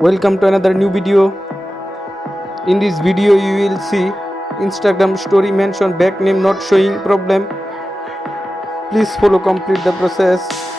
Welcome to another new video. In this video you will see Instagram story mention back name not showing problem. Please follow complete the process.